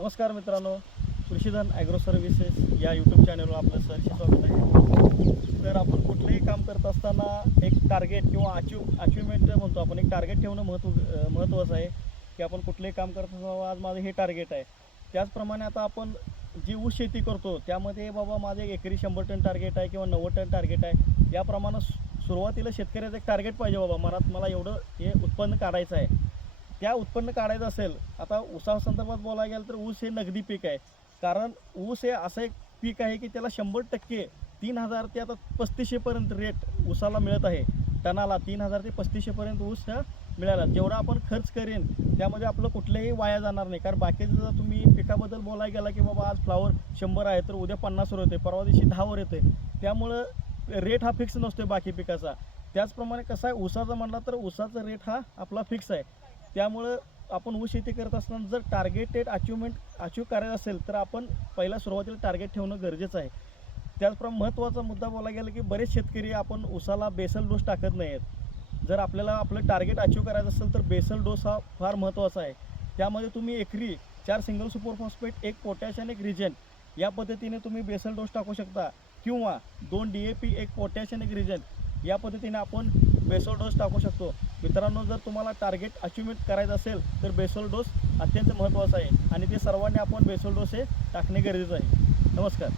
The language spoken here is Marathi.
नमस्कार मित्रांनो, कृषीधन ॲग्रो सर्व्हिसेस या यूट्यूब चॅनलवर आपलं सहर्ष स्वागत आहे. तर आपण कुठलंही काम करत असताना एक टार्गेट किंवा अचिव्हमेंट म्हणतो आपण, एक टार्गेट ठेवणं महत्त्वाचं आहे की आपण कुठलंही काम करत असताना आज माझं हे टार्गेट आहे. त्याचप्रमाणे आता आपण जी ऊस शेती करतो त्यामध्ये बाबा माझं एकरी 100 टन टार्गेट आहे किंवा 90 टन टार्गेट आहे. याप्रमाणे सुरुवातीला शेतकऱ्याचं एक टार्गेट पाहिजे, बाबा मनात मला एवढं हे उत्पन्न काढायचं आहे. त्या उत्पन्न काढायचं असेल, आता ऊसासंदर्भात बोलायला गेलं तर ऊस हे नगदी पीक आहे. कारण ऊस हे असं एक पीक आहे की त्याला 100% 3,000 ते आता 3,500पर्यंत रेट ऊसाला मिळत आहे. टनाला 3,000 ते 3,500पर्यंत ऊस हा मिळाला. जेवढा आपण खर्च करेन त्यामध्ये आपलं कुठलंही वाया जाणार नाही. कारण बाकीचं जर तुम्ही पिकाबद्दल बोलायला गेला की बाबा आज फ्लावर 100 आहे तर उद्या 50वर येते, परवा दिवशी 10वर येते. त्यामुळं रेट हा फिक्स नसतो बाकी पिकाचा. त्याचप्रमाणे कसं आहे, ऊसाचा म्हणला तर ऊसाचा रेट हा आपला फिक्स आहे. त्यामुळं आपण ऊस शेती करत असताना जर टार्गेटेड अचीव करायचं असेल तर आपण पहिला सुरुवातीला टार्गेट ठेवणं गरजेचं आहे. त्याचप्रमाणे महत्त्वाचा मुद्दा बोलायला गेला की बरेच शेतकरी आपण ऊसाला बेसल डोस टाकत नाही आहेत. जर आपल्याला आपलं टार्गेट अचीव करायचं असेल तर बेसल डोस हा फार महत्त्वाचा आहे. त्यामध्ये तुम्ही एकरी 4 सिंगल सुपर फॉस्फेट, 1 पोटॅश आणि 1 रिजन या पद्धतीने तुम्ही बेसल डोस टाकू शकता, किंवा 2 DAP, 1 पोटॅश आणि 1 रिजन या पद्धतीने आपण बेसल डोस टाकू शकतो. मित्रांनो, जर तुम्हाला टार्गेट अचिव्हमेंट करायचं असेल तर बेसल डोस अत्यंत महत्त्वाचा आहे आणि ते सर्वांनी आपण बेसल डोस हे टाकणे गरजेचं आहे. नमस्कार.